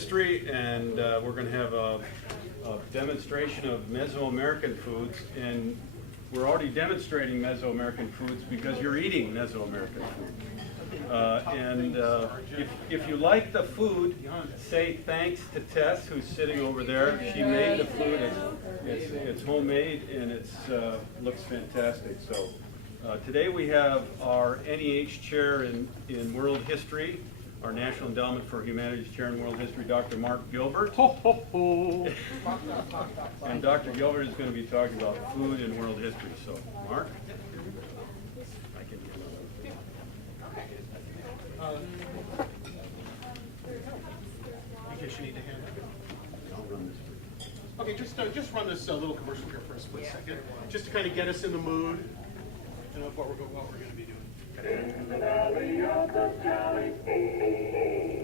history, and we're going to have a demonstration of Mesoamerican foods. And we're already demonstrating Mesoamerican foods because you're eating Mesoamerican food. If you like the food, say thanks to Tess, who's sitting over there. She made the food. It's homemade, and it looks fantastic. So today we have our NEH chair in World History, our National Endowment for Humanities chair in World History, Dr. Marc Gilbert. Ho, ho, ho. And Dr. Gilbert is going to be talking about food in world history. So, Mark? I can get In case you need a hand. I'll run this for you. Okay, just run this little commercial here for a split second, just to kind of get us in the mood and of what we're going to be doing. In the valley of the Jolly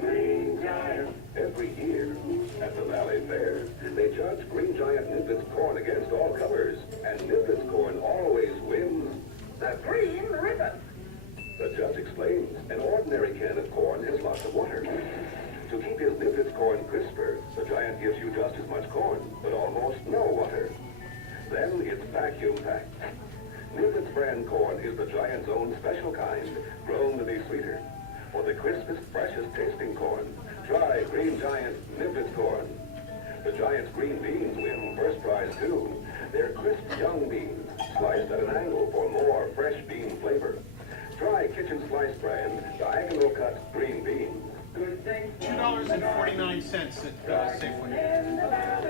Green Giant. Every year at the Valley Fair, they judge Green Giant Niblets corn against all comers, and Niblets corn always wins the green ribbon. The judge explains an ordinary can of corn has lots of water. To keep his Niblets corn crisper, the Giant gives you just as much corn, but almost no water. Then it's vacuum packed. Niblets brand corn is the Giant's own special kind, grown to be sweeter. For the crispest, freshest tasting corn, try Green Giant Niblets corn. The Giant's green beans win first prize too. They're crisp young beans, sliced at an angle for more fresh bean flavor. Try Kitchen Slice brand diagonal cut green beans. $2.49 at Safeway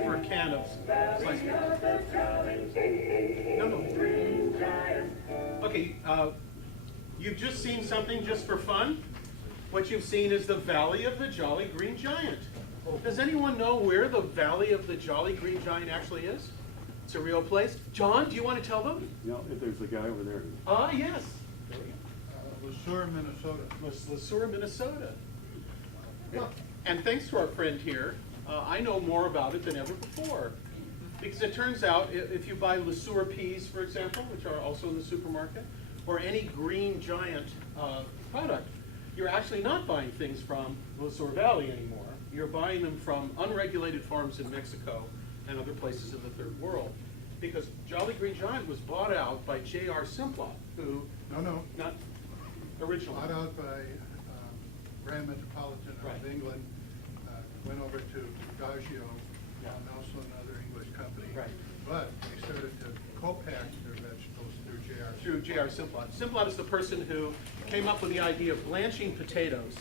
for a can of sliced beans. No. Okay, you've just seen something just for fun. What you've seen is the Valley of the Jolly Green Giant. Does anyone know where the Valley of the Jolly Green Giant actually is? It's a real place. John, do you want to tell them? No, if there's a guy over there. Yes. LeSueur, Minnesota. LeSueur, Minnesota. And thanks to our friend here, I know more about it than ever before. Because it turns out, if you buy LeSueur peas, for example, which are also in the supermarket, or any Green Giant product, you're actually not buying things from LeSueur Valley anymore. You're buying them from unregulated farms in Mexico and other places in the third world. Because Jolly Green Giant was bought out by J.R. Simplot, who... No. Not originally. Bought out by Grand Metropolitan of England, went over to Diageo, and also another English company. Right. But they started to co-pack their vegetables through J.R. Through J.R. Simplot. Simplot is the person who came up with the idea of blanching potatoes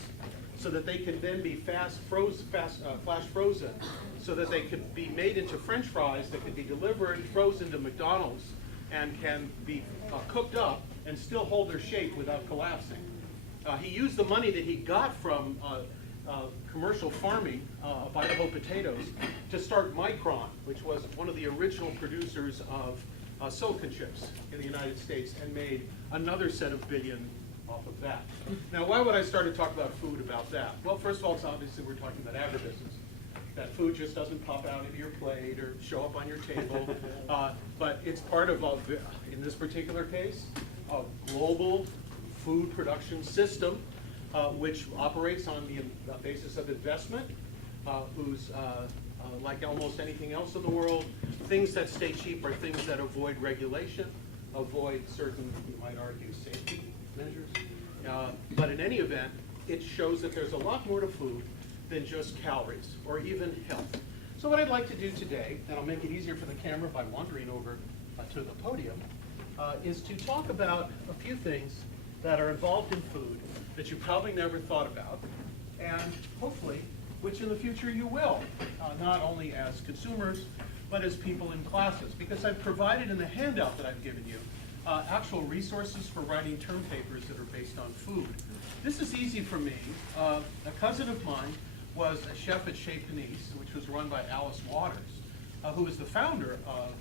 so that they can then be flash frozen, so that they could be made into French fries that could be delivered, frozen to McDonald's, and can be cooked up and still hold their shape without collapsing. He used the money that he got from commercial farming of Idaho potatoes to start Micron, which was one of the original producers of silicon chips in the United States, and made another set of billion off of that. Now, why would I start to talk about food about that? Well, first of all, it's obviously we're talking about agribusiness. That food just doesn't pop out into your plate or show up on your table, but it's part of, in this particular case, a global food production system which operates on the basis of investment, whose, like almost anything else in the world, things that stay cheap are things that avoid regulation, avoid certain, you might argue, safety measures. But in any event, it shows that there's a lot more to food than just calories or even health. So what I'd like to do today, and I'll make it easier for the camera by wandering over to the podium, is to talk about a few things that are involved in food that you probably never thought about, and hopefully, which in the future you will, not only as consumers, but as people in classes, because I've provided in the handout that I've given you actual resources for writing term papers that are based on food. This is easy for me. A cousin of mine was a chef at Chez Panisse, which was run by Alice Waters, who is the founder of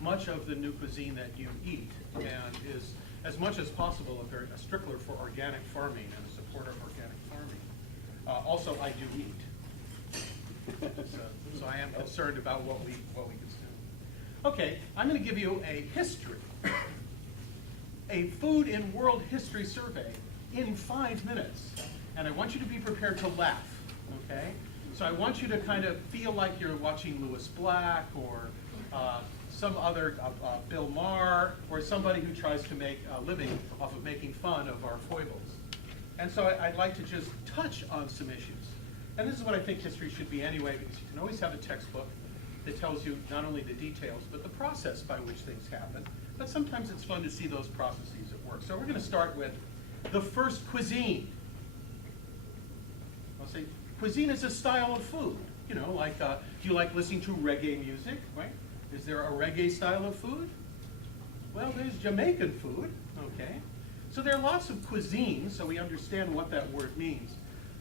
much of the new cuisine that you eat, and is, as much as possible, a stickler for organic farming and a supporter of organic farming. Also, I do eat. So I am concerned about what we consume. Okay, I'm going to give you a history, a food in world history survey in 5 minutes, and I want you to be prepared to laugh. Okay, So I want you to kind of feel like you're watching Lewis Black or some other Bill Maher or somebody who tries to make a living off of making fun of our foibles. And so I'd like to just touch on some issues. And this is what I think history should be anyway, because you can always have a textbook that tells you not only the details, but the process by which things happen. But sometimes it's fun to see those processes at work. So we're going to start with the first cuisine. I'll say cuisine is a style of food. You know, like, do you like listening to reggae music, right? Is there a reggae style of food? Well, there's Jamaican food, okay? So there are lots of cuisines, so we understand what that word means.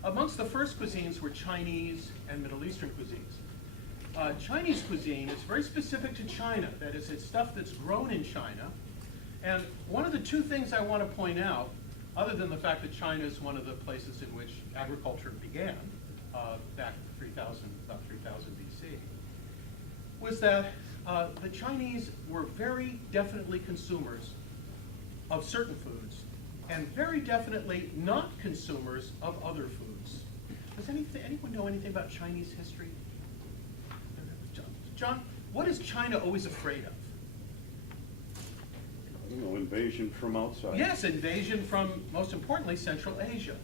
Amongst the first cuisines were Chinese and Middle Eastern cuisines. Chinese cuisine is very specific to China. That is, it's stuff that's grown in China. And one of the two things I want to point out, other than the fact that China is one of the places in which agriculture began back about 3000 BC, was that the Chinese were very definitely consumers of certain foods and very definitely not consumers of other foods. Does anyone know anything about Chinese history? John, what is China always afraid of? I don't know, invasion from outside. Yes, invasion from, most importantly, Central Asia.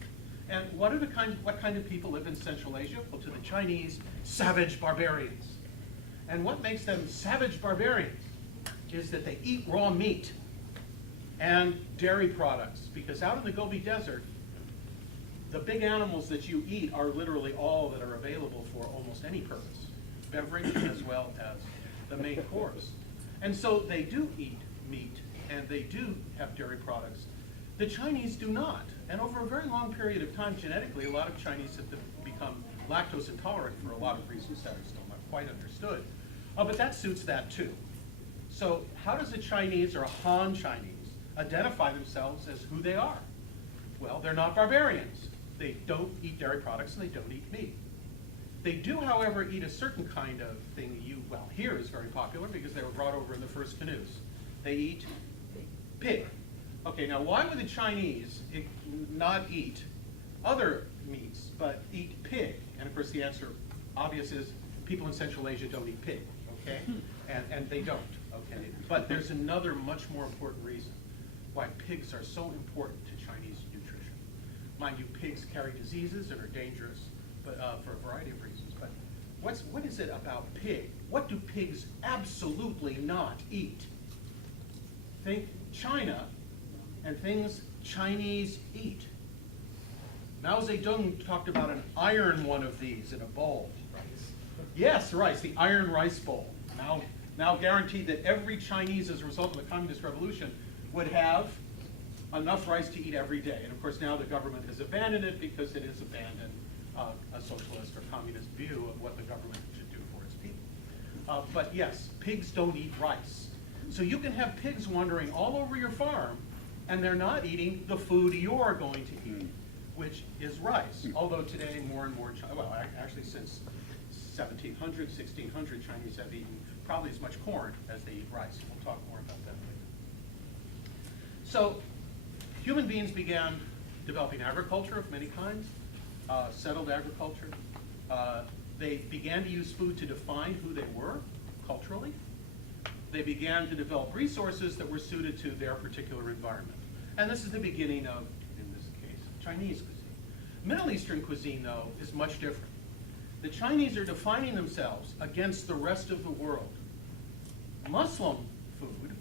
And what kind of people live in Central Asia? Well, to the Chinese, savage barbarians. And what makes them savage barbarians is that they eat raw meat and dairy products, because out in the Gobi Desert, the big animals that you eat are literally all that are available for almost any purpose, beverage as well as the main course. And so they do eat meat and they do have dairy products. The Chinese do not. And over a very long period of time, genetically, a lot of Chinese have become lactose intolerant for a lot of reasons that are still not quite understood. But that suits that too. So how does a Chinese or a Han Chinese identify themselves as who they are? Well, they're not barbarians. They don't eat dairy products and they don't eat meat. They do, however, eat a certain kind of thing here is very popular because they were brought over in the first canoes. They eat pig. Okay, now why would the Chinese not eat other meats, but eat pig? And of course the answer obvious is people in Central Asia don't eat pig, okay? And they don't, okay? But there's another much more important reason why pigs are so important to Chinese nutrition. Mind you, pigs carry diseases and are dangerous, but for a variety of reasons. But what is it about pig? What do pigs absolutely not eat? Think China and things Chinese eat. Mao Zedong talked about an iron one of these in a bowl. Rice. Yes, rice, the iron rice bowl. Now guaranteed that every Chinese, as a result of the Communist Revolution, would have enough rice to eat every day. And of course now the government has abandoned it because it has abandoned a socialist or communist view of what the government should do for its people. But yes, pigs don't eat rice. So you can have pigs wandering all over your farm and they're not eating the food you're going to eat, which is rice. Although today more and more, actually since 1700, 1600, Chinese have eaten probably as much corn as they eat rice. We'll talk more about that later. So human beings began developing agriculture of many kinds, settled agriculture. They began to use food to define who they were culturally. They began to develop resources that were suited to their particular environment. And this is the beginning of, in this case, Chinese cuisine. Middle Eastern cuisine, though, is much different. The Chinese are defining themselves against the rest of the world. Muslim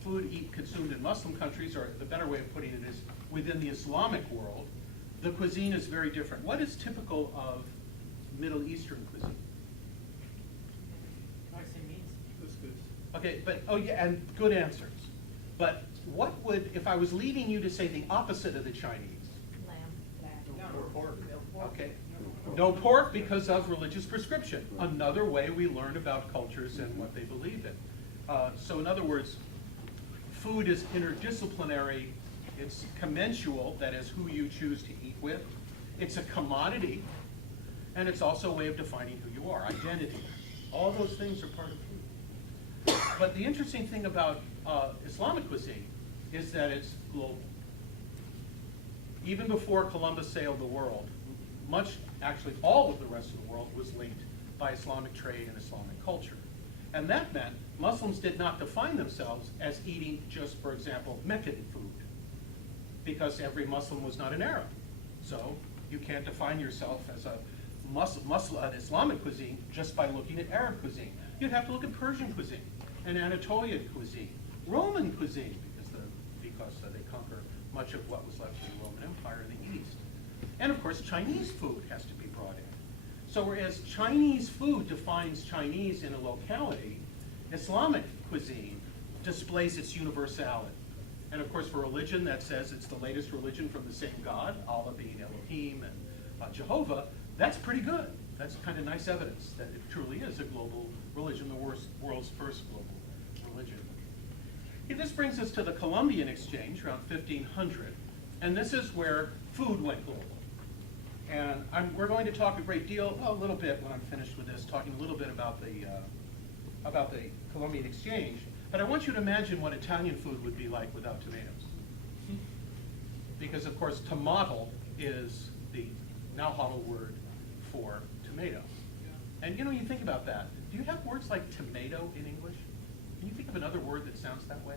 food consumed in Muslim countries, or the better way of putting it is within the Islamic world, the cuisine is very different. What is typical of Middle Eastern cuisine? Okay, but, oh yeah, and good answers. But what would, if I was leading you to say the opposite of the Chinese? Lamb. No pork. Okay. No pork because of religious prescription. Another way we learn about cultures and what they believe in. So in other words, food is interdisciplinary. It's commensual, that is who you choose to eat with. It's a commodity, and it's also a way of defining who you are, identity. All those things are part of food. But the interesting thing about Islamic cuisine is that it's global. Even before Columbus sailed the world, actually all of the rest of the world was linked by Islamic trade and Islamic culture. And that meant Muslims did not define themselves as eating just, for example, Meccan food, because every Muslim was not an Arab. So you can't define yourself as a an Islamic cuisine just by looking at Arab cuisine. You'd have to look at Persian cuisine and Anatolian cuisine, Roman cuisine, because they conquer much of what was left of the Roman Empire in the East. And of course, Chinese food has to be brought in. So whereas Chinese food defines Chinese in a locality, Islamic cuisine displays its universality. And of course, for religion that says it's the latest religion from the same God, Allah being Elohim and Jehovah, that's pretty good. That's kind of nice evidence that it truly is a global religion, the world's first global religion. Okay, this brings us to the Columbian Exchange around 1500, and this is where food went global. And we're going to talk a little bit when I'm finished with this, talking a little bit about the Columbian Exchange. But I want you to imagine what Italian food would be like without tomatoes. Because of course, tomato is the Nahuatl word for tomato. And you know, you think about that. Do you have words like tomato in English? Can you think of another word that sounds that way?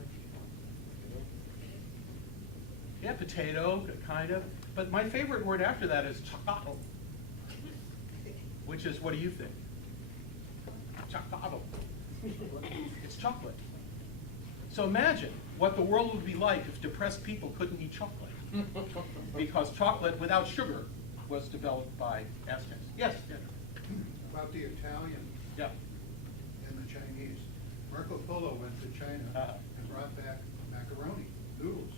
Yeah, potato, kind of. But my favorite word after that is chocolate, which is, what do you think? Chocolate. It's chocolate. So imagine what the world would be like if depressed people couldn't eat chocolate. Because chocolate without sugar was developed by Aztecs. Yes? Yeah. About the Italian Yeah. and the Chinese. Marco Polo went to China and brought back macaroni, noodles.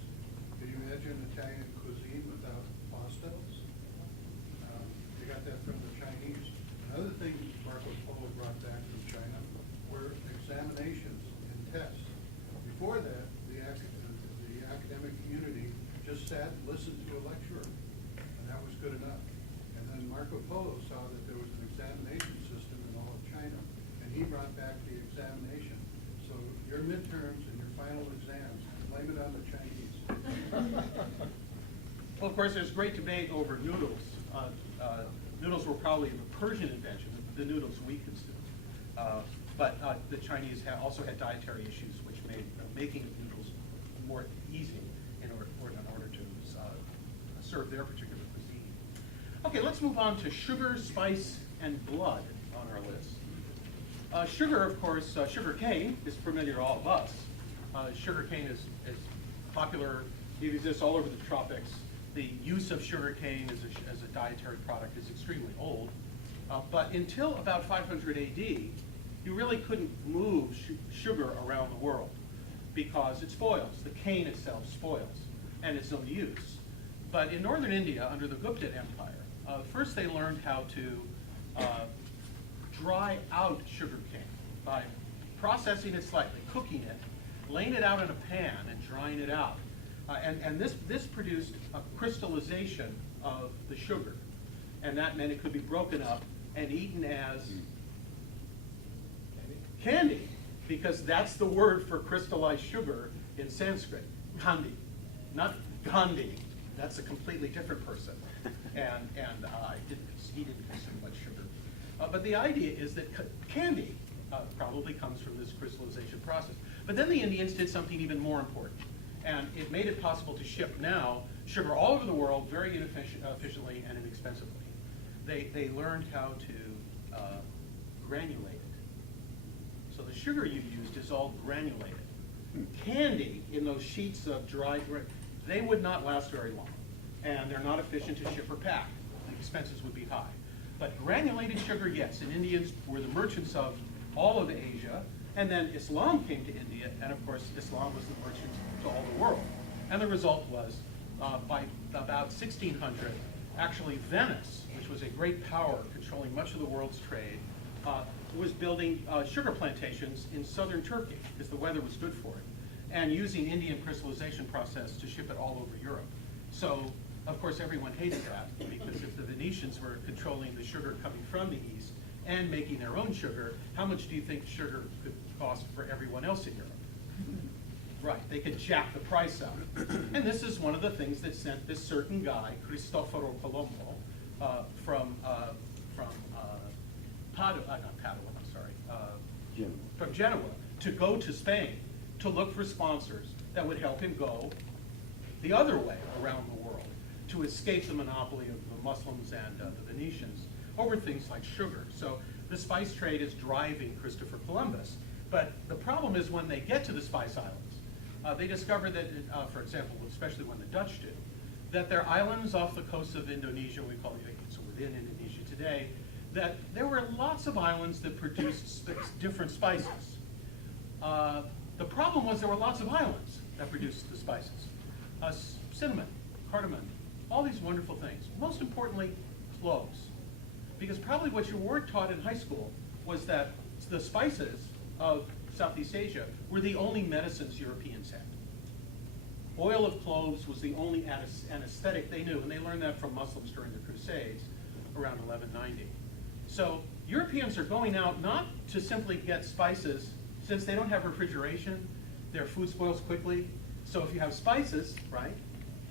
Can you imagine Italian cuisine without pasta? They got that from the Chinese. Another thing Marco Polo brought back from China were examinations and tests. Before that, the academic community just sat and listened to a lecturer, and that was good enough. And then Marco Polo saw that there was an examination system in all of China, and he brought back the examination. So your midterms and your final exams, blame it on the Chinese. Well, of course, there's great debate over noodles. Noodles were probably the Persian invention, the noodles we consume. But the Chinese also had dietary issues, which made making of noodles more easy in order to serve their particular cuisine. Okay, let's move on to sugar, spice, and blood on our list. Sugar, of course, sugar cane is familiar to all of us. Sugar cane is popular. It exists all over the tropics. The use of sugar cane as a dietary product is extremely old. But until about 500 AD, you really couldn't move sugar around the world because it spoils. The cane itself spoils, and it's no use. But in northern India, under the Gupta Empire, first they learned how to dry out sugar cane by processing it slightly, cooking it, laying it out in a pan and drying it out. And this produced a crystallization of the sugar. And that meant it could be broken up and eaten as candy, because that's the word for crystallized sugar in Sanskrit, kandi, not Gandhi. That's a completely different person. And he didn't consume much sugar. But the idea is that candy probably comes from this crystallization process. But then the Indians did something even more important. And it made it possible to ship now sugar all over the world very efficiently and inexpensively. They learned how to granulate it. So the sugar you used is all granulated. Candy in those sheets of dried, they would not last very long. And they're not efficient to ship or pack. The expenses would be high. But granulated sugar, yes. And Indians were the merchants of all of Asia. And then Islam came to India, and of course, Islam was the merchant to all the world. And the result was, by about 1600, actually Venice, which was a great power controlling much of the world's trade, was building sugar plantations in southern Turkey, because the weather was good for it, and using Indian crystallization process to ship it all over Europe. So, of course, everyone hated that, because if the Venetians were controlling the sugar coming from the east and making their own sugar, how much do you think sugar could cost for everyone else in Europe? Right, they could jack the price up. And this is one of the things that sent this certain guy, Cristoforo Colombo, from Genoa to go to Spain to look for sponsors that would help him go the other way around the world, to escape the monopoly of the Muslims and the Venetians over things like sugar. So the spice trade is driving Christopher Columbus. But the problem is when they get to the Spice Islands, they discover that, for example, especially when the Dutch do, that there are islands off the coast of Indonesia, we call it, so within Indonesia today, that there were lots of islands that produced different spices. The problem was there were lots of islands that produced the spices. Cinnamon, cardamom, all these wonderful things. Most importantly, cloves. Because probably what you weren't taught in high school was that the spices of Southeast Asia were the only medicines Europeans had. Oil of cloves was the only anesthetic they knew, and they learned that from Muslims during the Crusades around 1190. So Europeans are going out not to simply get spices, since they don't have refrigeration, their food spoils quickly. So if you have spices, right,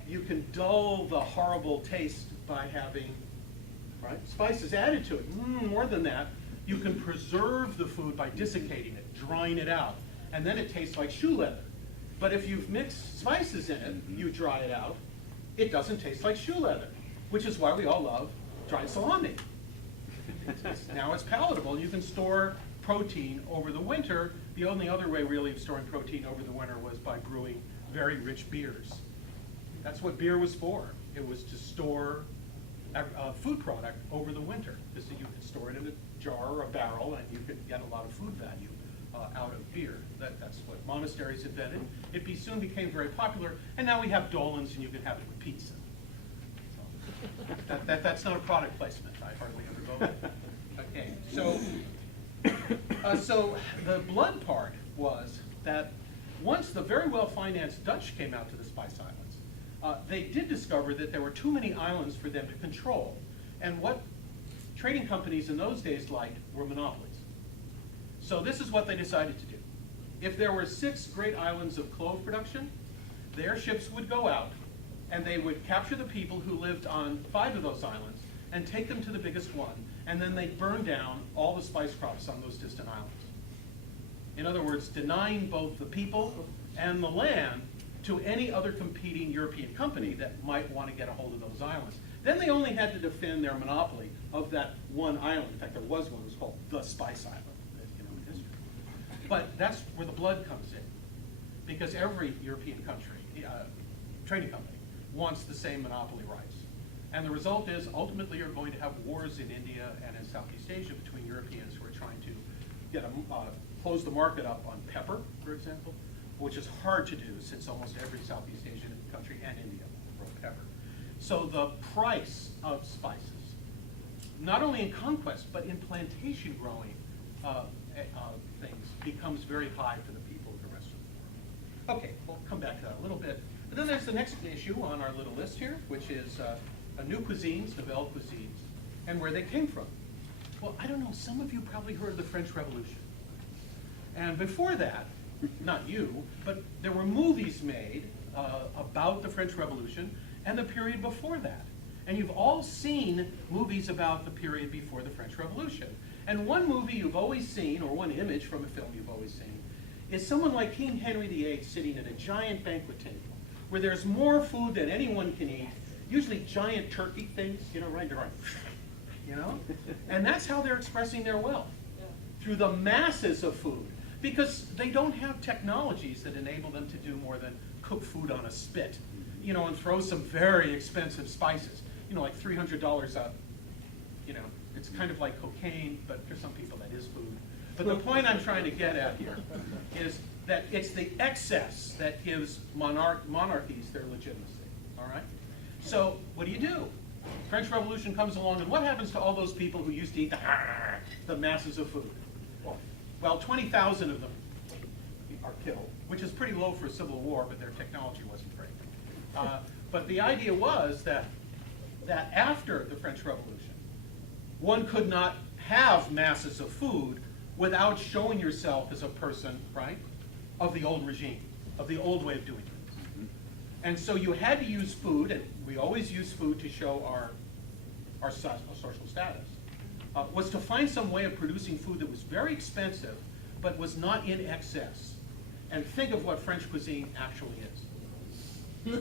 you can dull the horrible taste by having, right, spices added to it. More than that, you can preserve the food by desiccating it, drying it out, and then it tastes like shoe leather. But if you've mixed spices in it, you dry it out, it doesn't taste like shoe leather, which is why we all love dried salami. Now it's palatable. You can store protein over the winter. The only other way really of storing protein over the winter was by brewing very rich beers. That's what beer was for. It was to store a food product over the winter, because you could store it in a jar or a barrel, and you could get a lot of food value out of beer. That's what monasteries invented. It soon became very popular, and now we have Dolans, and you can have it with pizza. So, that's not a product placement. I hardly ever go there. Okay, so the blood part was that once the very well-financed Dutch came out to the Spice Islands, they did discover that there were too many islands for them to control. And what trading companies in those days liked were monopolies. So this is what they decided to do. If there were 6 great islands of clove production, their ships would go out and they would capture the people who lived on 5 of those islands and take them to the biggest one, and then they'd burn down all the spice crops on those distant islands. In other words, denying both the people and the land to any other competing European company that might want to get a hold of those islands. Then they only had to defend their monopoly of that one island. In fact, there was one that was called the Spice Island, in history. But that's where the blood comes in, because every European country, trading company, wants the same monopoly rights. And the result is, ultimately, you're going to have wars in India and in Southeast Asia between Europeans who are trying to close the market up on pepper, for example, which is hard to do since almost every Southeast Asian country and India grow pepper. So the price of spices, not only in conquest, but in plantation growing things, becomes very high for the people of the rest of the world. Okay, we'll come back to that a little bit. But then there's the next issue on our little list here, which is new cuisines, nouvelle cuisines, and where they came from. Well, I don't know, some of you probably heard of the French Revolution. And before that, not you, but there were movies made about the French Revolution and the period before that. And you've all seen movies about the period before the French Revolution. And one movie you've always seen, or one image from a film you've always seen, is someone like King Henry VIII sitting at a giant banquet table where there's more food than anyone can eat, usually giant turkey things, right? They're like, And that's how they're expressing their wealth, through the masses of food. Because they don't have technologies that enable them to do more than cook food on a spit, and throw some very expensive spices, like $300 up. It's kind of like cocaine, but for some people that is food. But the point I'm trying to get at here is that it's the excess that gives monarchies their legitimacy, all right? So what do? French Revolution comes along, and what happens to all those people who used to eat the masses of food? Well, 20,000 of them are killed, which is pretty low for a civil war, but their technology wasn't great. But the idea was that after the French Revolution, one could not have masses of food without showing yourself as a person, right, of the old regime, of the old way of doing things. And so you had to use food, and we always use food to show our our social status, was to find some way of producing food that was very expensive, but was not in excess. And think of what French cuisine actually is.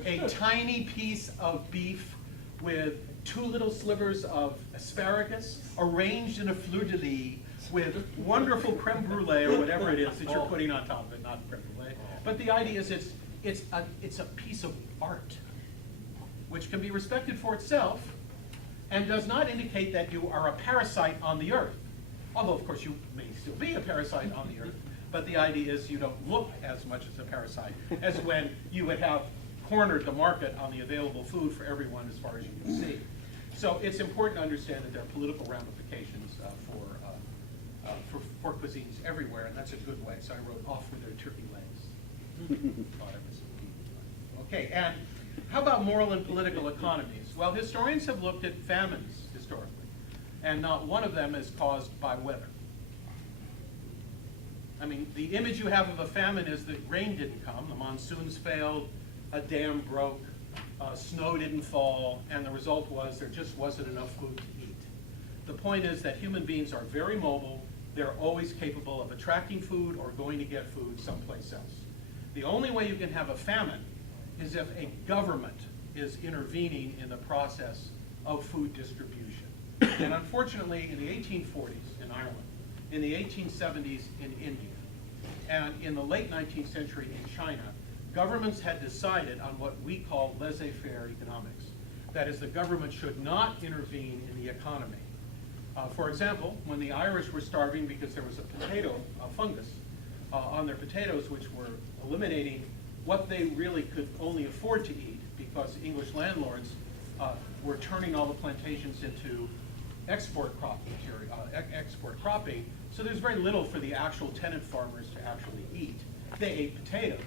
A tiny piece of beef with 2 little slivers of asparagus arranged in a fleur-de-lis with wonderful creme brulee or whatever it is that you're putting on top of it, not creme brulee. But the idea is it's a piece of art, which can be respected for itself and does not indicate that you are a parasite on the earth. Although, of course, you may still be a parasite on the earth, but the idea is you don't look as much as a parasite as when you would have cornered the market on the available food for everyone as far as you can see. So it's important to understand that there are political ramifications for cuisines everywhere, and that's a good way. So I wrote off with their turkey legs. Thought I was okay, and how about moral and political economies? Well, historians have looked at famines historically, and not one of them is caused by weather. I mean, the image you have of a famine is that rain didn't come, the monsoons failed, a dam broke, snow didn't fall, and the result was there just wasn't enough food to eat. The point is that human beings are very mobile. They're always capable of attracting food or going to get food someplace else. The only way you can have a famine is if a government is intervening in the process of food distribution. And unfortunately, in the 1840s in Ireland, in the 1870s in India, and in the late 19th century in China, governments had decided on what we call laissez-faire economics. That is, the government should not intervene in the economy. For example, when the Irish were starving because there was a potato fungus on their potatoes, which were eliminating what they really could only afford to eat, because English landlords were turning all the plantations into export cropping, so there's very little for the actual tenant farmers to actually eat. They ate potatoes.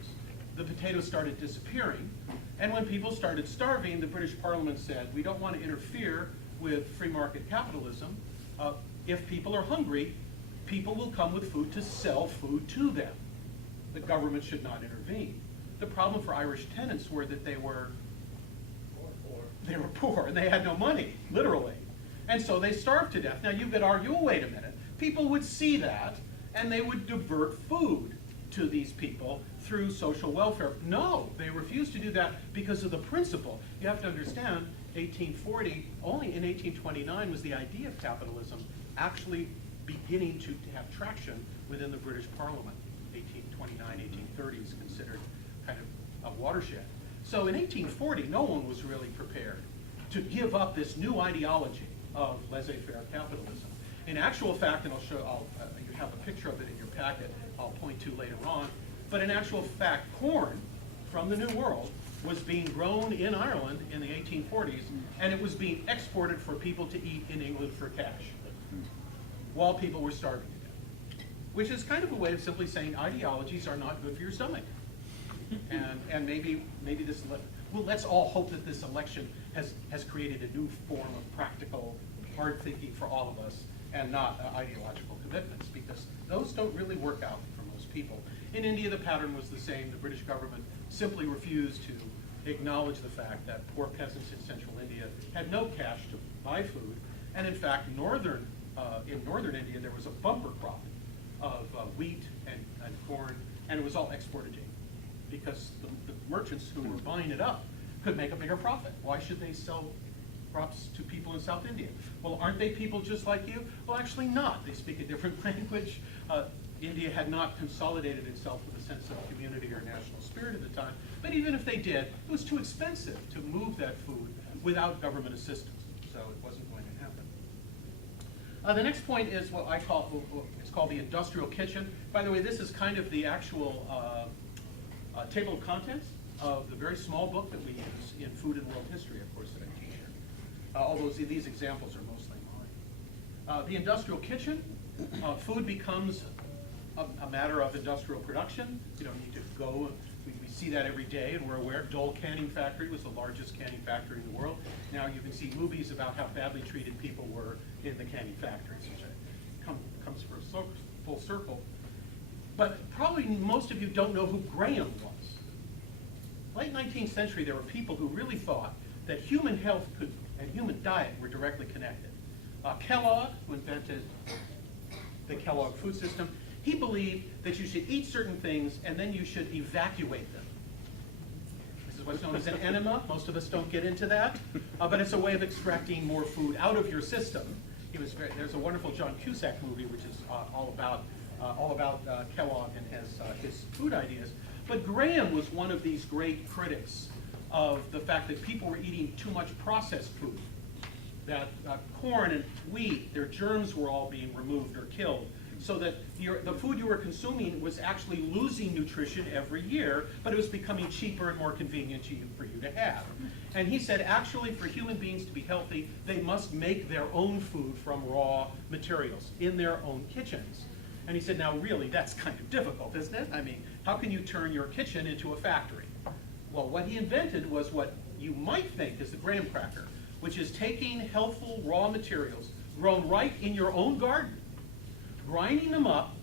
The potatoes started disappearing, and when people started starving, the British Parliament said, we don't want to interfere with free market capitalism. If people are hungry, people will come with food to sell food to them. The government should not intervene. The problem for Irish tenants were that they were poor, and they had no money, literally. And so they starved to death. Now you could argue, oh, wait a minute. People would see that, and they would divert food to these people through social welfare. No, they refused to do that because of the principle. You have to understand, 1840, only in 1829 was the idea of capitalism actually beginning to have traction within the British Parliament. 1829, 1830 is considered kind of a watershed. So in 1840, no one was really prepared to give up this new ideology of laissez-faire capitalism. In actual fact, and you have a picture of it in your packet, I'll point to later on, but in actual fact, corn from the New World was being grown in Ireland in the 1840s, and it was being exported for people to eat in England for cash, while people were starving to death. Which is kind of a way of simply saying ideologies are not good for your stomach. And maybe this, well, let's all hope that this election has created a new form of practical hard thinking for all of us, and not ideological commitments, because those don't really work out for most people. In India, the pattern was the same. The British government simply refused to acknowledge the fact that poor peasants in central India had no cash to buy food, and in fact, in northern India, there was a bumper crop of wheat and corn, and it was all exported to England, because the merchants who were buying it up could make a bigger profit. Why should they sell crops to people in South India? Well, aren't they people just like you? Well, actually not. They speak a different language. India had not consolidated itself with a sense of community or national spirit at the time. But even if they did, it was too expensive to move that food without government assistance. So it wasn't going to happen. The next point is what I call, it's called the industrial kitchen. By the way, this is kind of the actual table of contents of the very small book that we use in Food and World History, of course, that I teach here. Although these examples are mostly mine. The industrial kitchen, food becomes a matter of industrial production. You don't need to go, we see that every day, and we're aware. Dole Canning Factory was the largest canning factory in the world. Now you can see movies about how badly treated people were in the canning factories, which comes full circle. But probably most of you don't know who Graham was. Late 19th century, there were people who really thought that human health and human diet were directly connected. Kellogg, who invented the Kellogg food system, he believed that you should eat certain things and then you should evacuate them. This is what's known as an enema. Most of us don't get into that, but it's a way of extracting more food out of your system. There's a wonderful John Cusack movie which is all about Kellogg and his food ideas. But Graham was one of these great critics of the fact that people were eating too much processed food, that corn and wheat, their germs were all being removed or killed, so that the food you were consuming was actually losing nutrition every year, but it was becoming cheaper and more convenient for you to have. And he said, actually, for human beings to be healthy, they must make their own food from raw materials in their own kitchens. And he said, now really, that's kind of difficult, isn't it? I mean, how can you turn your kitchen into a factory? Well, what he invented was what you might think is the graham cracker, which is taking healthful raw materials grown right in your own garden, grinding them up,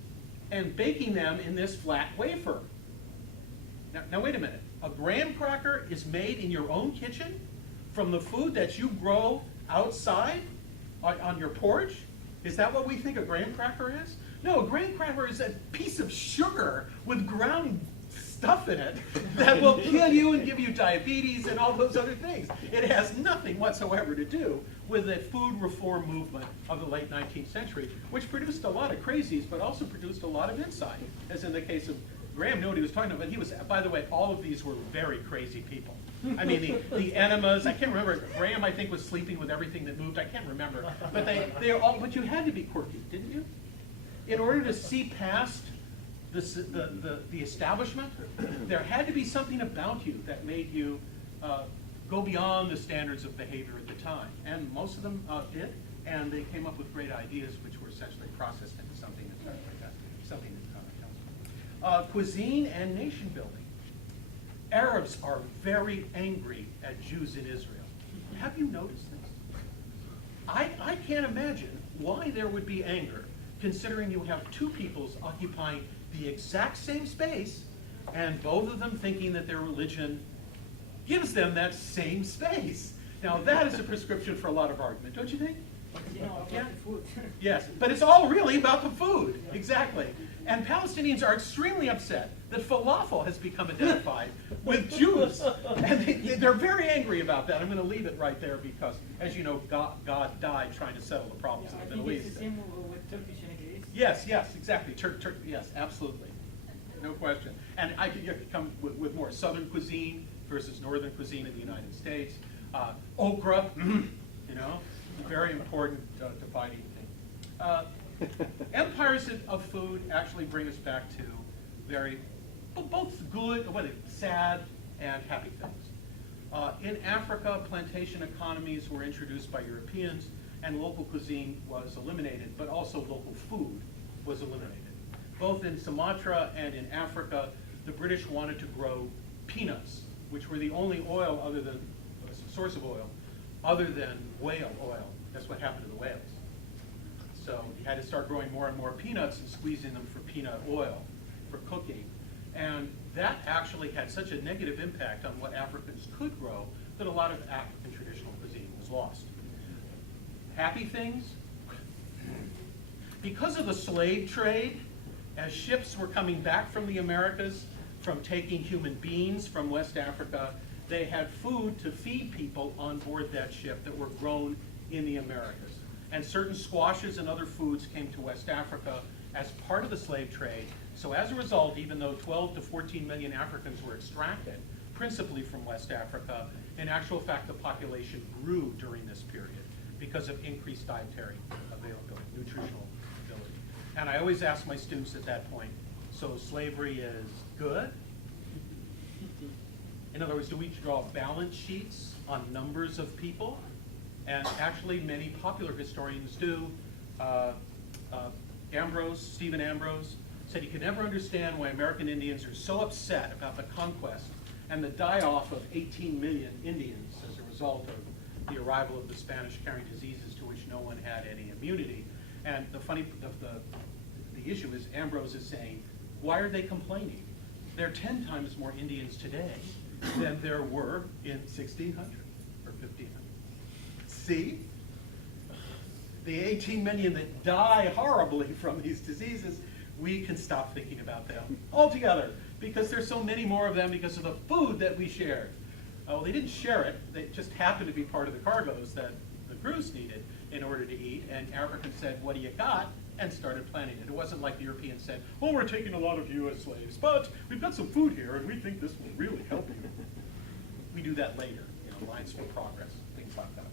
and baking them in this flat wafer. Now wait a minute. A graham cracker is made in your own kitchen from the food that you grow outside on your porch? Is that what we think a graham cracker is? No, a graham cracker is a piece of sugar with ground stuff in it that will kill you and give you diabetes and all those other things. It has nothing whatsoever to do with the food reform movement of the late 19th century, which produced a lot of crazies, but also produced a lot of insight, as in the case of Graham knew what he was talking about, but he was, by the way, all of these were very crazy people. I mean, the enemas, I can't remember, Graham, I think, was sleeping with everything that moved, I can't remember, but but you had to be quirky, didn't you? In order to see past the establishment, there had to be something about you that made you go beyond the standards of behavior at the time. And most of them did, and they came up with great ideas which were essentially processed into something entirely else. Cuisine and nation building. Arabs are very angry at Jews in Israel. Have you noticed this? I can't imagine why there would be anger, considering you have two peoples occupying the exact same space, and both of them thinking that their religion gives them that same space. Now that is a prescription for a lot of argument, don't you think? Yeah. Yes, but it's all really about the food, exactly. And Palestinians are extremely upset that falafel has become identified with Jews, and they're very angry about that. I'm going to leave it right there because, as you know, God died trying to settle the problems in the Middle East. It's the same with Turkish and Greece. Yes, exactly. Yes, absolutely. No question. And I could come with more. Southern cuisine versus northern cuisine in the United States. Okra, you know, very important dividing thing. Empires of food actually bring us back to very, both good, sad and happy things. In Africa, plantation economies were introduced by Europeans, and local cuisine was eliminated, but also local food was eliminated. Both in Sumatra and in Africa, the British wanted to grow peanuts, which were the only oil other than, source of oil, other than whale oil. That's what happened to the whales. So you had to start growing more and more peanuts and squeezing them for peanut oil, for cooking. And that actually had such a negative impact on what Africans could grow that a lot of African traditional cuisine was lost. Happy things? Because of the slave trade, as ships were coming back from the Americas, from taking human beings from West Africa, they had food to feed people on board that ship that were grown in the Americas. And certain squashes and other foods came to West Africa as part of the slave trade. So as a result, even though 12 to 14 million Africans were extracted, principally from West Africa, in actual fact, the population grew during this period because of increased dietary availability, nutritional ability. And I always ask my students at that point, so slavery is good? In other words, do we draw balance sheets on numbers of people? And actually, many popular historians do. Stephen Ambrose, said he could never understand why American Indians are so upset about the conquest and the die-off of 18 million Indians as a result of the arrival of the Spanish carrying diseases to which no one had any immunity. And the issue is Ambrose is saying, why are they complaining? There are 10 times more Indians today than there were in 1600 or 1500. See? The 18 million that die horribly from these diseases, we can stop thinking about them altogether because there's so many more of them because of the food that we shared. Well, they didn't share it. They just happened to be part of the cargoes that the crews needed in order to eat. And Africans said, what do you got? And started planting it. It wasn't like the Europeans said, well, we're taking a lot of U.S. slaves, but we've got some food here and we think this will really help you. We do that later, Lines for Progress, things like that.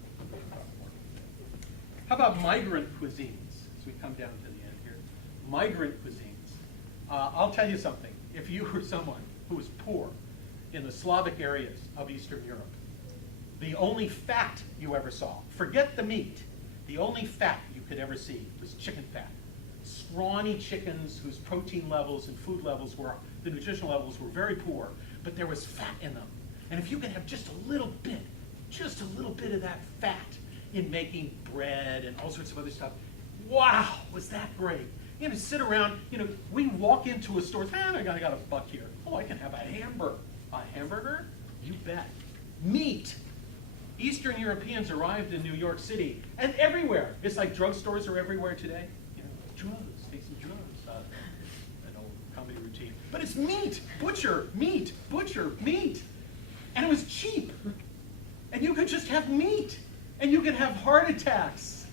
How about migrant cuisines, as we come down to the end here? Migrant cuisines. I'll tell you something. If you were someone who was poor in the Slavic areas of Eastern Europe, the only fat you ever saw, forget the meat, the only fat you could ever see was chicken fat. Scrawny chickens whose protein levels and food levels were, the nutritional levels were very poor, but there was fat in them. And if you could have just a little bit of that fat in making bread and all sorts of other stuff, wow, was that great. Sit around, we walk into a store, I got a buck here. Oh, I can have a hamburger. A hamburger? You bet. Meat. Eastern Europeans arrived in New York City, and everywhere. It's like drugstores are everywhere today. Drugs, take some drugs. An old comedy routine. But it's meat, butcher, meat, butcher, meat. And it was cheap. And you could just have meat. And you could have heart attacks.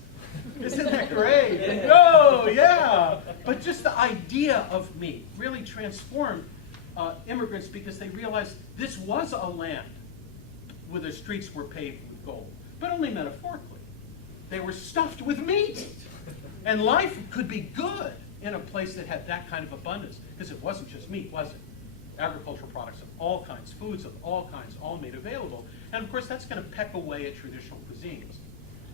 Isn't that great? Oh, yeah. But just the idea of meat really transformed immigrants because they realized this was a land where the streets were paved with gold, but only metaphorically. They were stuffed with meat. And life could be good in a place that had that kind of abundance, because it wasn't just meat, was it? Agricultural products of all kinds, foods of all kinds, all made available. And of course, that's going to peck away at traditional cuisines.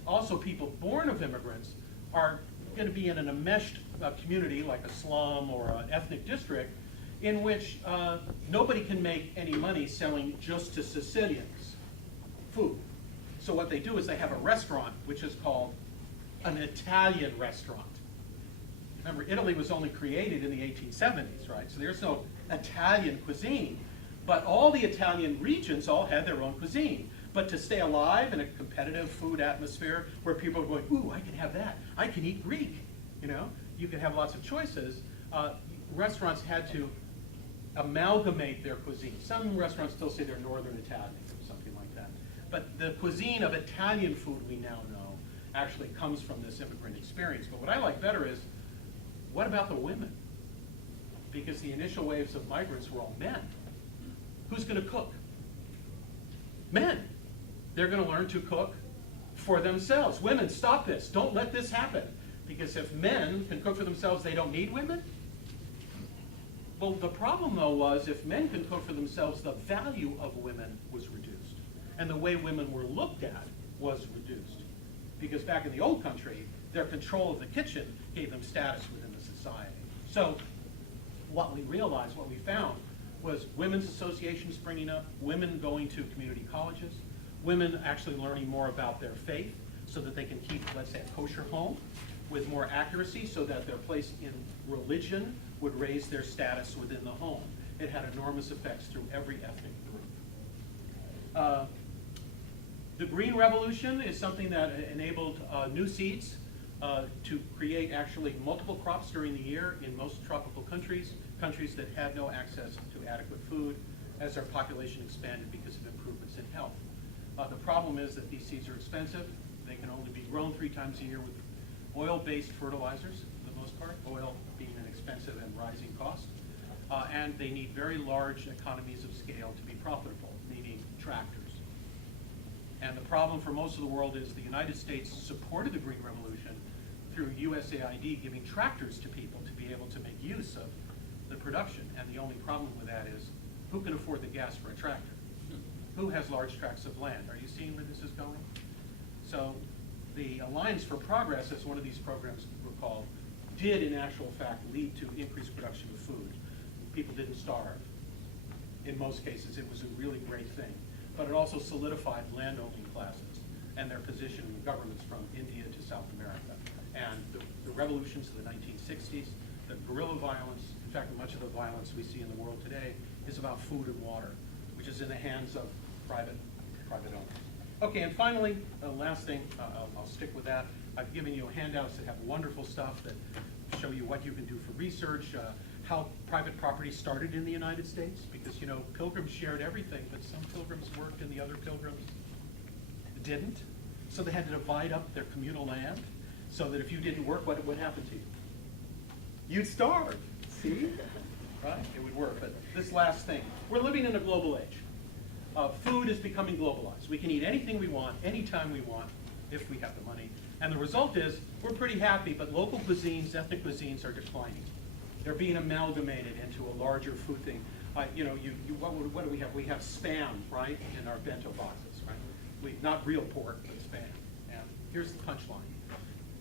Also, people born of immigrants are going to be in an enmeshed community, like a slum or an ethnic district, in which nobody can make any money selling just to Sicilians food. So what they do is they have a restaurant, which is called an Italian restaurant. Remember, Italy was only created in the 1870s, right? So there's no Italian cuisine. But all the Italian regions all had their own cuisine. But to stay alive in a competitive food atmosphere where people are going, ooh, I can have that. I can eat Greek. You can have lots of choices. Restaurants had to amalgamate their cuisine. Some restaurants still say they're Northern Italian or something like that. But the cuisine of Italian food we now know actually comes from this immigrant experience. But what I like better is, what about the women? Because the initial waves of migrants were all men. Who's going to cook? Men. They're going to learn to cook for themselves. Women, stop this. Don't let this happen. Because if men can cook for themselves, they don't need women? Well, the problem, though, was if men can cook for themselves, the value of women was reduced. And the way women were looked at was reduced. Because back in the old country, their control of the kitchen gave them status within the society. So what we realized, what we found, was women's associations springing up, women going to community colleges, women actually learning more about their faith so that they can keep, let's say, a kosher home with more accuracy so that their place in religion would raise their status within the home. It had enormous effects through every ethnic group. The Green Revolution is something that enabled new seeds to create actually multiple crops during the year in most tropical countries, countries that had no access to adequate food as their population expanded because of improvements in health. The problem is that these seeds are expensive. They can only be grown 3 times a year with oil-based fertilizers, for the most part, oil being an expensive and rising cost. And they need very large economies of scale to be profitable, meaning tractors. And the problem for most of the world is the United States supported the Green Revolution through USAID giving tractors to people to be able to make use of the production. And the only problem with that is, who can afford the gas for a tractor? Who has large tracts of land? Are you seeing where this is going? So the Alliance for Progress, as one of these programs were called, did in actual fact lead to increased production of food. People didn't starve. In most cases, it was a really great thing. But it also solidified land-owning classes and their position in the governments from India to South America. And the revolutions of the 1960s, the guerrilla violence, in fact, much of the violence we see in the world today is about food and water, which is in the hands of private owners. Okay, and finally, last thing, I'll stick with that. I've given you handouts that have wonderful stuff that show you what you can do for research, how private property started in the United States, because, you know, pilgrims shared everything, but some pilgrims worked and the other pilgrims didn't. So they had to divide up their communal land, so that if you didn't work, what would happen to you? You'd starve, see? Right, it would work. But this last thing, we're living in a global age. Food is becoming globalized. We can eat anything we want, anytime we want, if we have the money. And the result is, we're pretty happy, but local cuisines, ethnic cuisines are declining. They're being amalgamated into a larger food thing. You know, what do we have? We have Spam, right, in our bento boxes, right? Not real pork, but Spam. And here's the punchline.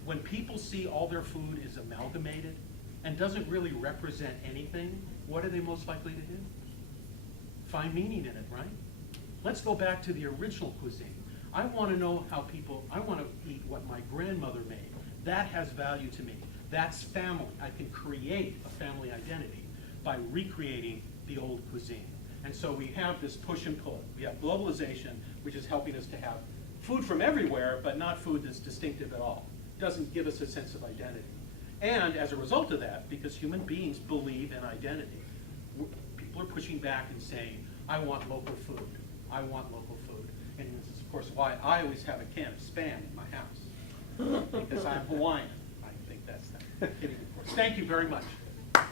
When people see all their food is amalgamated and doesn't really represent anything, what are they most likely to do? Find meaning in it, right? Let's go back to the original cuisine. I want to know how I want to eat what my grandmother made. That has value to me. That's family. I can create a family identity by recreating the old cuisine. And so we have this push and pull. We have globalization, which is helping us to have food from everywhere, but not food that's distinctive at all. It doesn't give us a sense of identity. And as a result of that, because human beings believe in identity, people are pushing back and saying, I want local food. I want local food. And this is, of course, why I always have a can of Spam in my house. Because I'm Hawaiian. I think that's that. Kidding, of course. Thank you very much. I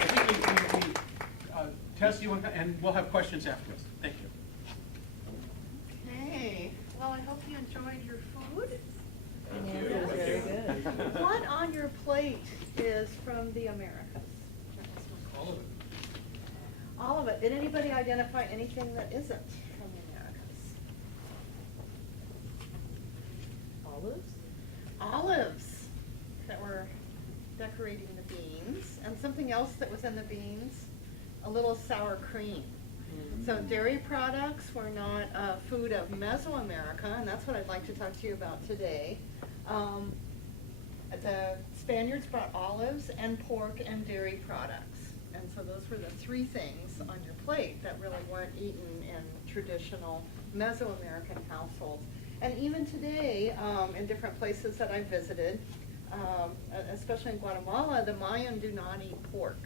think we test you, and we'll have questions afterwards. Thank you. Hey, well, I hope you enjoyed your food. Yeah, very good. What on your plate is from the Americas? All of it. All of it. Did anybody identify anything that isn't from the Americas? Olives? Olives that were decorating the beans, and something else that was in the beans, a little sour cream. So dairy products were not food of Mesoamerica, and that's what I'd like to talk to you about today. The Spaniards brought olives and pork and dairy products. And so those were the three things on your plate that really weren't eaten in traditional Mesoamerican households. And even today, in different places that I visited, especially in Guatemala, the Mayan do not eat pork.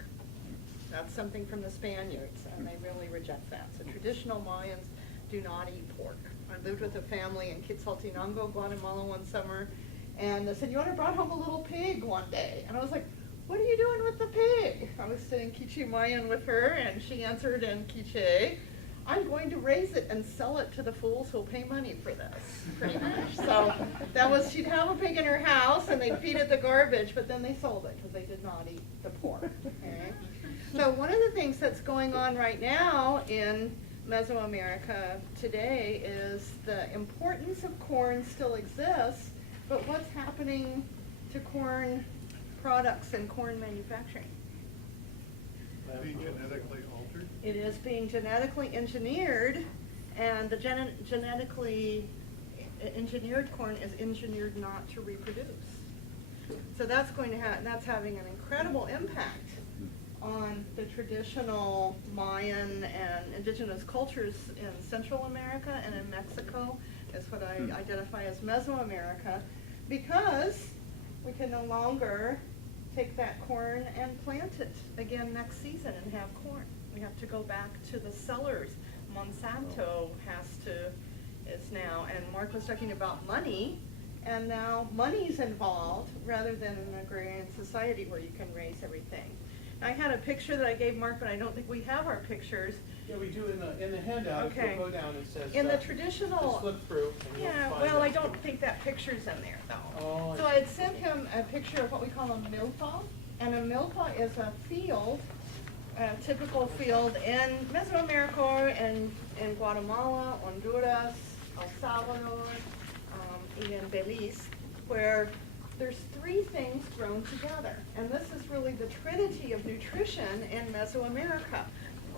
That's something from the Spaniards, and they really reject that. So traditional Mayans do not eat pork. I lived with a family in Quetzaltenango, Guatemala one summer, and the senora brought home a little pig one day. And I was like, what are you doing with the pig? I was saying Quiche Mayan with her, and she answered in Quiche, I'm going to raise it and sell it to the fools who'll pay money for this, pretty much. So that was, she'd have a pig in her house, and they'd feed it the garbage, but then they sold it because they did not eat the pork. Okay? So one of the things that's going on right now in Mesoamerica today is the importance of corn still exists, but what's happening to corn products and corn manufacturing? Being genetically altered. It is being genetically engineered, and the genetically engineered corn is engineered not to reproduce. So that's going to that's having an incredible impact on the traditional Mayan and indigenous cultures in Central America and in Mexico. Is what I identify as Mesoamerica, because we can no longer take that corn and plant it again next season and have corn. We have to go back to the cellars. Monsanto is now, and Marc was talking about money, and now money's involved rather than an agrarian society where you can raise everything. I had a picture that I gave Marc, but I don't think we have our pictures. Yeah, we do in the handout. Okay. If you go down, it says. In the Just traditional, flip through. And you'll yeah, find well, it. I don't think that picture's in there though. Oh, So I had sent him a picture of what we call a milpa, and a milpa is a field, a typical field in Mesoamerica and in Guatemala, Honduras, El Salvador, even Belize, where there's three things grown together. And this is really the trinity of nutrition in Mesoamerica.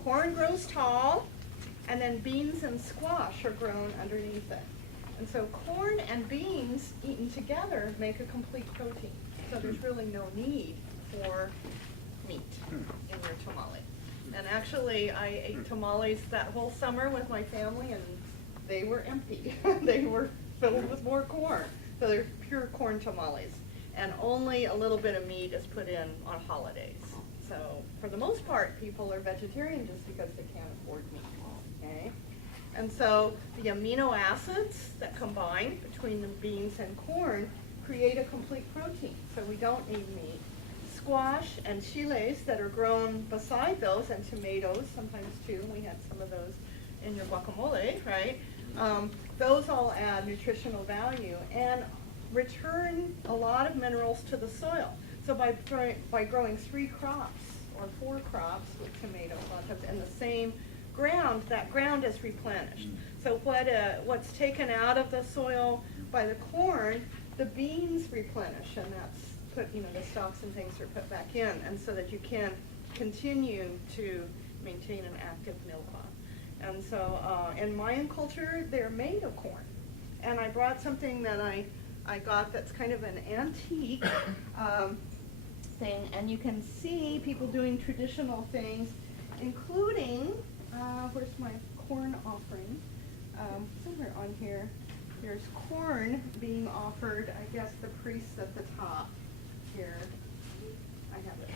Corn grows tall, and then beans and squash are grown underneath it. And so corn and beans eaten together make a complete protein. So there's really no need for meat in your tamale. And actually, I ate tamales that whole summer with my family, and they were empty. They were filled with more corn. So they're pure corn tamales. And only a little bit of meat is put in on holidays. So for the most part, people are vegetarian just because they can't afford meat. Okay? And so the amino acids that combine between the beans and corn create a complete protein. So we don't need meat. Squash and chiles that are grown beside those, and tomatoes sometimes too. We had some of those in your guacamole, right? Those all add nutritional value and return a lot of minerals to the soil. So by growing 3 crops or 4 crops with tomatoes a lot of times in the same ground, that ground is replenished. So what's taken out of the soil by the corn, the beans replenish, and that's put, the stalks and things are put back in, and so that you can continue to maintain an active meal pot. And so in Mayan culture, they're made of corn. And I brought something that I got that's kind of an antique thing, and you can see people doing traditional things, including, where's my corn offering? Somewhere on here, there's corn being offered, I guess the priests at the top here. I have it.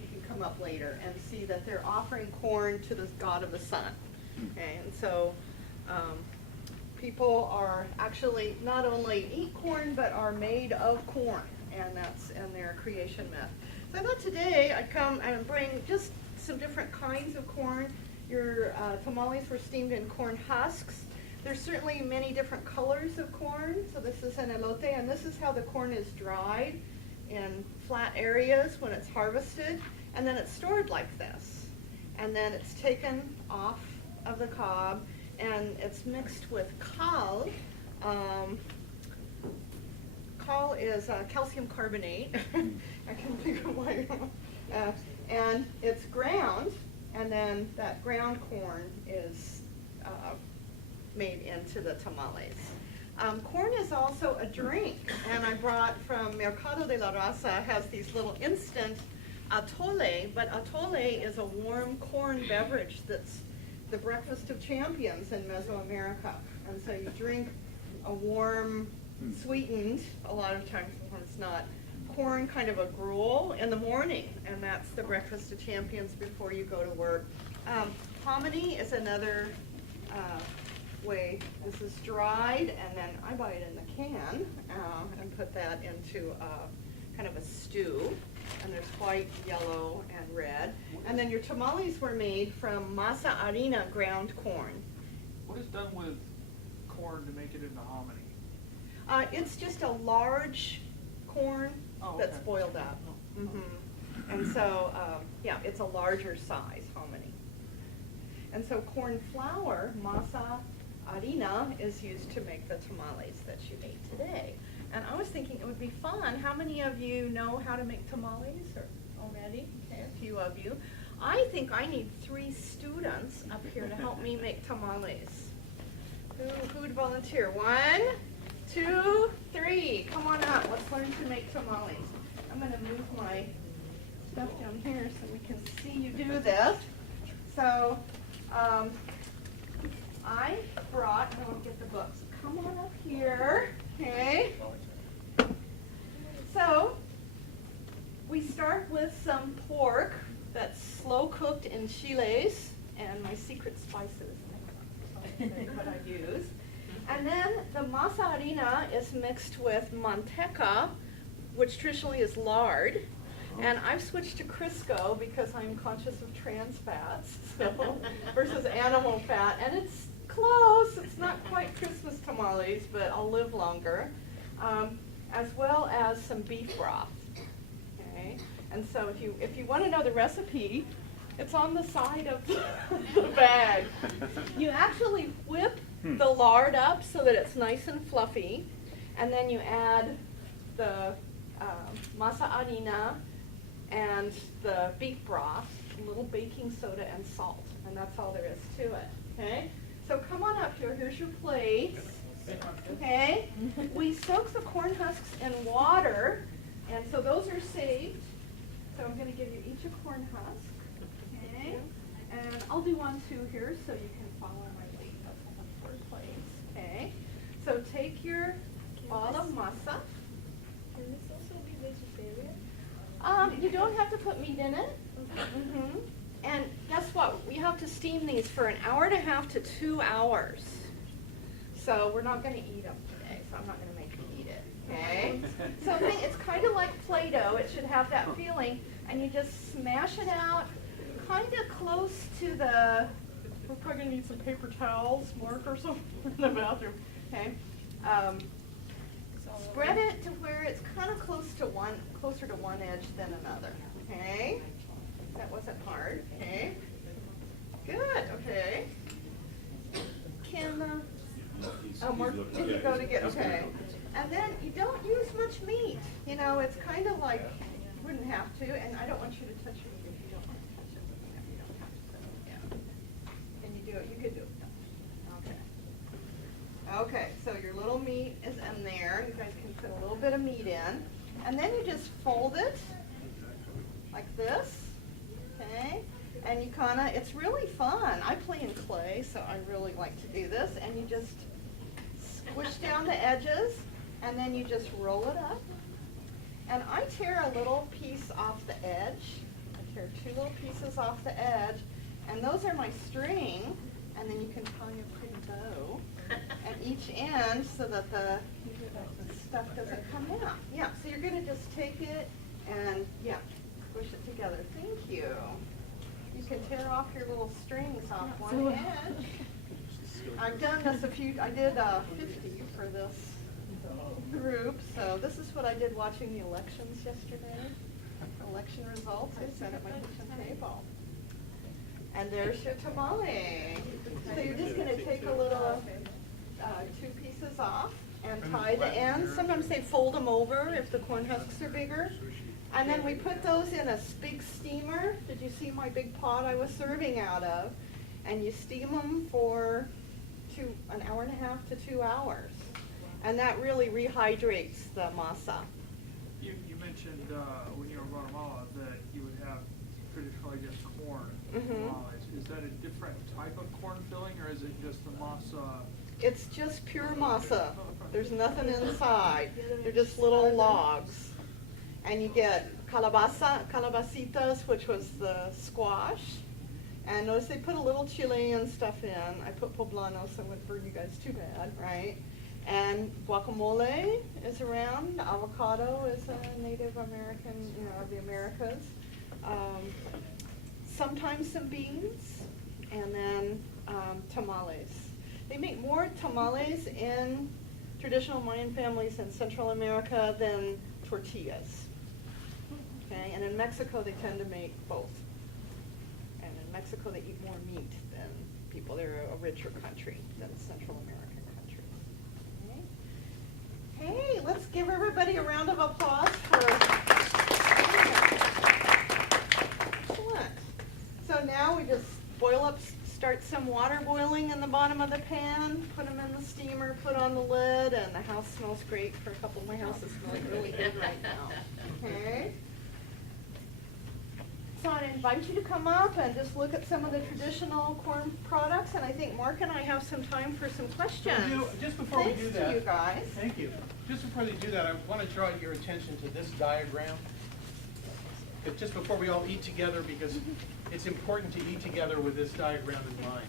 You can come up later and see that they're offering corn to the god of the sun. Okay, and so people are actually not only eat corn, but are made of corn, and that's in their creation myth. So I thought today I'd come and bring just some different kinds of corn. Your tamales were steamed in corn husks. There's certainly many different colors of corn. So this is an elote, and this is how the corn is dried in flat areas when it's harvested, and then it's stored like this. And then it's taken off of the cob, and it's mixed with cal. Cal is calcium carbonate. I can think of why. And it's ground, and then that ground corn is made into the tamales. Corn is also a drink, and I brought from Mercado de la Raza, has these little instant atole, but atole is a warm corn beverage that's the breakfast of champions in Mesoamerica. And so you drink a warm, sweetened, a lot of times it's not, corn kind of a gruel in the morning, and that's the breakfast of champions before you go to work. Hominy is another way. This is dried, and then I buy it in the can and put that into kind of a stew. And there's white, yellow, and red. And then your tamales were made from masa harina ground corn. What is done with corn to make it into hominy? It's just a large corn that's okay. boiled up. And so, yeah, it's a larger size hominy. And so corn flour, masa harina, is used to make the tamales that you ate today. And I was thinking it would be fun. How many of you know how to make tamales already? Okay, a few of you. I think I need 3 students up here to help me make tamales. Who would volunteer? 1, 2, 3. Come on up. Let's learn to make tamales. I'm going to move my stuff down here so we can see you do this. So I brought, I want to get the books. Come on up here. Okay. So we start with some pork that's slow cooked in chiles, and my secret spices. What I use. And then the masa harina is mixed with manteca, which traditionally is lard. And I've switched to Crisco because I'm conscious of trans fats, so, versus animal fat. And it's close. It's not quite Christmas tamales, but I'll live longer. As well as some beef broth. Okay. And so if you want to know the recipe, it's on the side of the bag. You actually whip the lard up so that it's nice and fluffy, and then you add the masa harina and the beef broth, a little baking soda and salt, and that's all there is to it. Okay? So come on up here. Here's your plates. Okay? We soak the corn husks in water, and so those are saved. So I'm going to give you each a corn husk. Okay? I'll do 1, 2 here so you can follow my lead. That's on the 4th place. Okay. So take your ball of masa. Can this also be vegetarian? You don't have to put meat in it. Mm-hmm. And guess what? We have to steam these for 1.5 hours to 2 hours. So we're not going to eat them today, so I'm not going to make you eat it. Okay? So it's kind of like Play-Doh. It should have that feeling. And you just smash it out kind of close to the, we're probably going to need some paper towels, Marc, or something in the bathroom. Okay? Spread it to where it's kind of closer to one edge than another. Okay? That wasn't hard. Okay? Good. Okay. Can Marc, did you go to get? Okay. And then you don't use much meat. You know, it's kind of like you wouldn't have to, and I don't want you to touch it if you don't want to touch it. You don't have to. Yeah. Can you do it? You could do it. Okay. Okay, so your little meat is in there. You guys can put a little bit of meat in. And then you just fold it like this. Okay? And you kind of, it's really fun. I play in clay, so I really like to do this. And you just squish down the edges, and then you just roll it up. And I tear a little piece off the edge. I tear 2 little pieces off the edge. And those are my string. And then you can tie a pretty bow at each end so that the stuff doesn't come out. Yeah, so you're going to just take it and, yeah, squish it together. Thank you. You can tear off your little strings off one edge. I've done this I did 50 for this group, so this is what I did watching the elections yesterday. Election results, I sat at my kitchen table. And there's your tamale. So you're just going to take a little 2 pieces off and tie the ends. Sometimes they fold them over if the corn husks are bigger. And then we put those in a big steamer. Did you see my big pot I was serving out of? And you steam them for 1.5 hours to 2 hours. And that really rehydrates the masa. You mentioned when you were in Guatemala that you would have traditionally just corn tamales. Is that a different type of corn filling, or is it just the masa? It's just pure masa. There's nothing inside. They're just little logs. And you get calabacitas, which was the squash. And notice they put a little Chilean stuff in. I put poblano, so it wouldn't burn you guys too bad, right? And guacamole is around. Avocado is a Native American, of the Americas. Sometimes some beans, and then tamales. They make more tamales in traditional Mayan families in Central America than tortillas. Okay, and in Mexico they tend to make both. And in Mexico they eat more meat than people. They're a richer country than Central American countries. Okay. Hey, let's give everybody a round of applause for. Excellent. So now we just start some water boiling in the bottom of the pan, put them in the steamer, put on the lid, and the house smells great. For a couple of my houses smelling really good right now. Okay. So I invite you to come up and just look at some of the traditional corn products, and I think Marc and I have some time for some questions. Just before we do that, Thanks to you guys. Thank you. Just before they do that, I want to draw your attention to this diagram. Just before we all eat together, because it's important to eat together with this diagram in mind.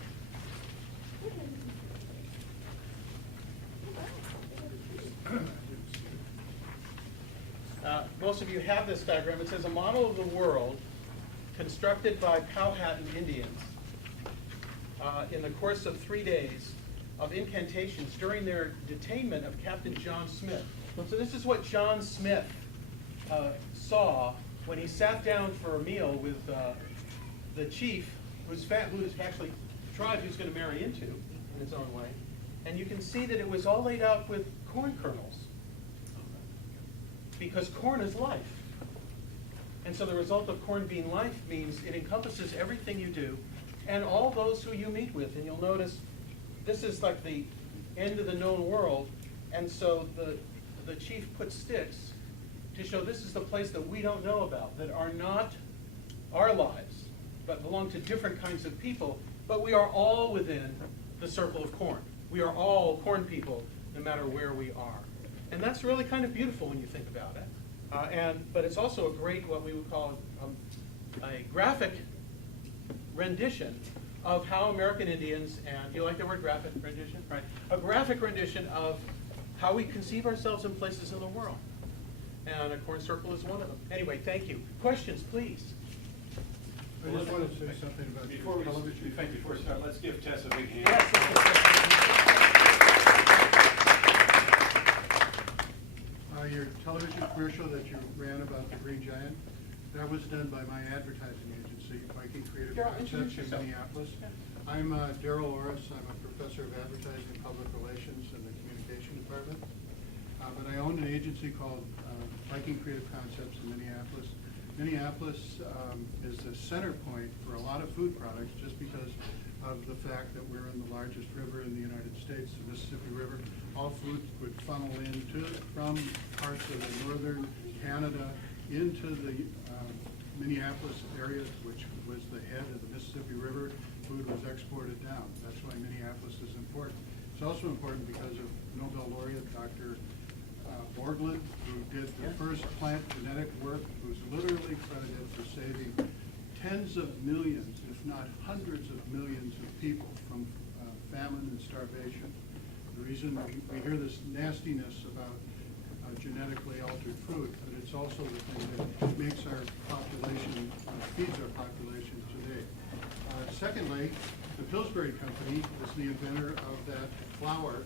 Most of you have this diagram. It says a model of the world constructed by Powhatan Indians in the course of 3 days of incantations during their detainment of Captain John Smith. So this is what John Smith saw when he sat down for a meal with the chief, who's actually tribe he was going to marry into in his own way. And you can see that it was all laid out with corn kernels, because corn is life. And so the result of corn being life means it encompasses everything you do and all those who you meet with. And you'll notice this is like the end of the known world. And so the chief put sticks to show this is the place that we don't know about, that are not our lives. but belong to different kinds of people, but we are all within the circle of corn. We are all corn people, no matter where we are. And that's really kind of beautiful when you think about it. But it's also a great, what we would call a graphic rendition of how American Indians, and you like the word graphic rendition? Right. A graphic rendition of how we conceive ourselves in places in the world. And a corn circle is one of them. Anyway, thank you. Questions, please. I just wanted to say something about Before we television. start, let's give Tess a big hand. Your television commercial that you ran about the Green Giant, that was done by my advertising agency, Viking Creative Darryl, introduce Concepts in yourself. Minneapolis. I'm Darryl Orris. I'm a professor of advertising and public relations in the communication department. But I own an agency called Viking Creative Concepts in Minneapolis. Minneapolis is the center point for a lot of food products just because of the fact that we're in the largest river in the United States, the Mississippi River. All food would funnel from parts of the northern Canada into the Minneapolis area, which was the head of the Mississippi River. Food was exported down. That's why Minneapolis is important. It's also important because of Nobel laureate Dr. Borglund, who did the first plant genetic work, who's literally credited for saving tens of millions, if not hundreds of millions of people from famine and starvation. The reason we hear this nastiness about genetically altered food, but it's also the thing that makes our population, feeds our population today. Secondly, the Pillsbury Company is the inventor of that flour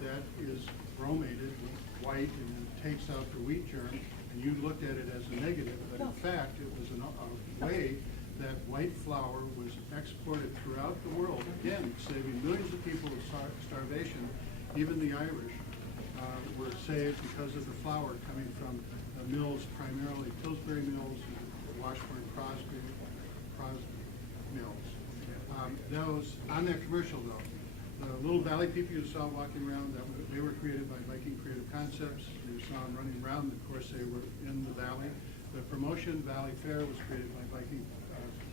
that is bromated with white and then takes out the wheat germ, and you looked at it as a negative, but in fact it was a way that white flour was exported throughout the world, again, saving millions of people of starvation. Even the Irish were saved because of the flour coming from mills, primarily Pillsbury mills, Washburn Crosby mills. Those, on that commercial though, the little valley people you saw walking around, they were created by Viking Creative Concepts. You saw them running around, of course they were in the valley. The promotion, Valley Fair, was created by Viking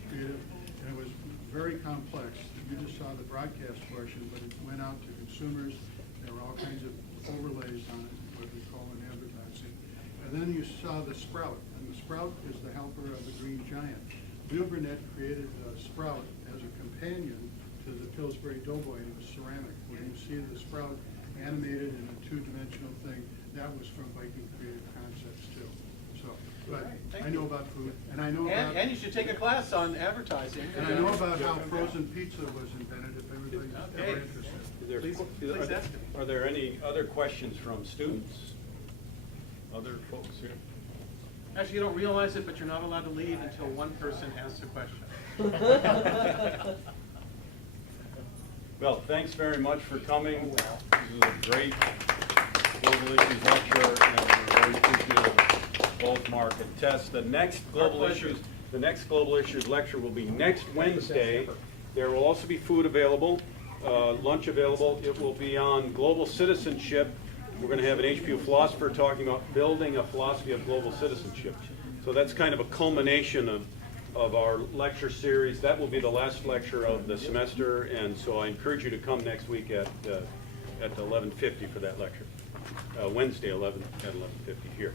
Creative, and it was very complex. You just saw the broadcast portion, but it went out to consumers. There were all kinds of overlays on it, what we call in advertising. And then you saw the Sprout, and the Sprout is the helper of the Green Giant. Bill Burnett created the Sprout as a companion to the Pillsbury Doughboy, and it was ceramic. When you see the Sprout animated in a two-dimensional thing, that was from Viking Creative Concepts too. So, but I know about food, and I know about... And you should take a class on advertising. And I know about how frozen pizza was invented, if everybody's ever interested. Please ask me. Are there any other questions from students? Other folks here? Actually, you don't realize it, but you're not allowed to leave until one person asks a question. Well, thanks very much for coming. This is a great global issues lecture, and we're very appreciative of both Marc and Tess. The next global issues lecture will be next Wednesday. There will also be food available, lunch available. It will be on global citizenship. We're going to have an HPU philosopher talking about building a philosophy of global citizenship. So that's kind of a culmination of our lecture series. That will be the last lecture of the semester, and so I encourage you to come next week at 11:50 for that lecture. Wednesday, 11 at 11:50 here.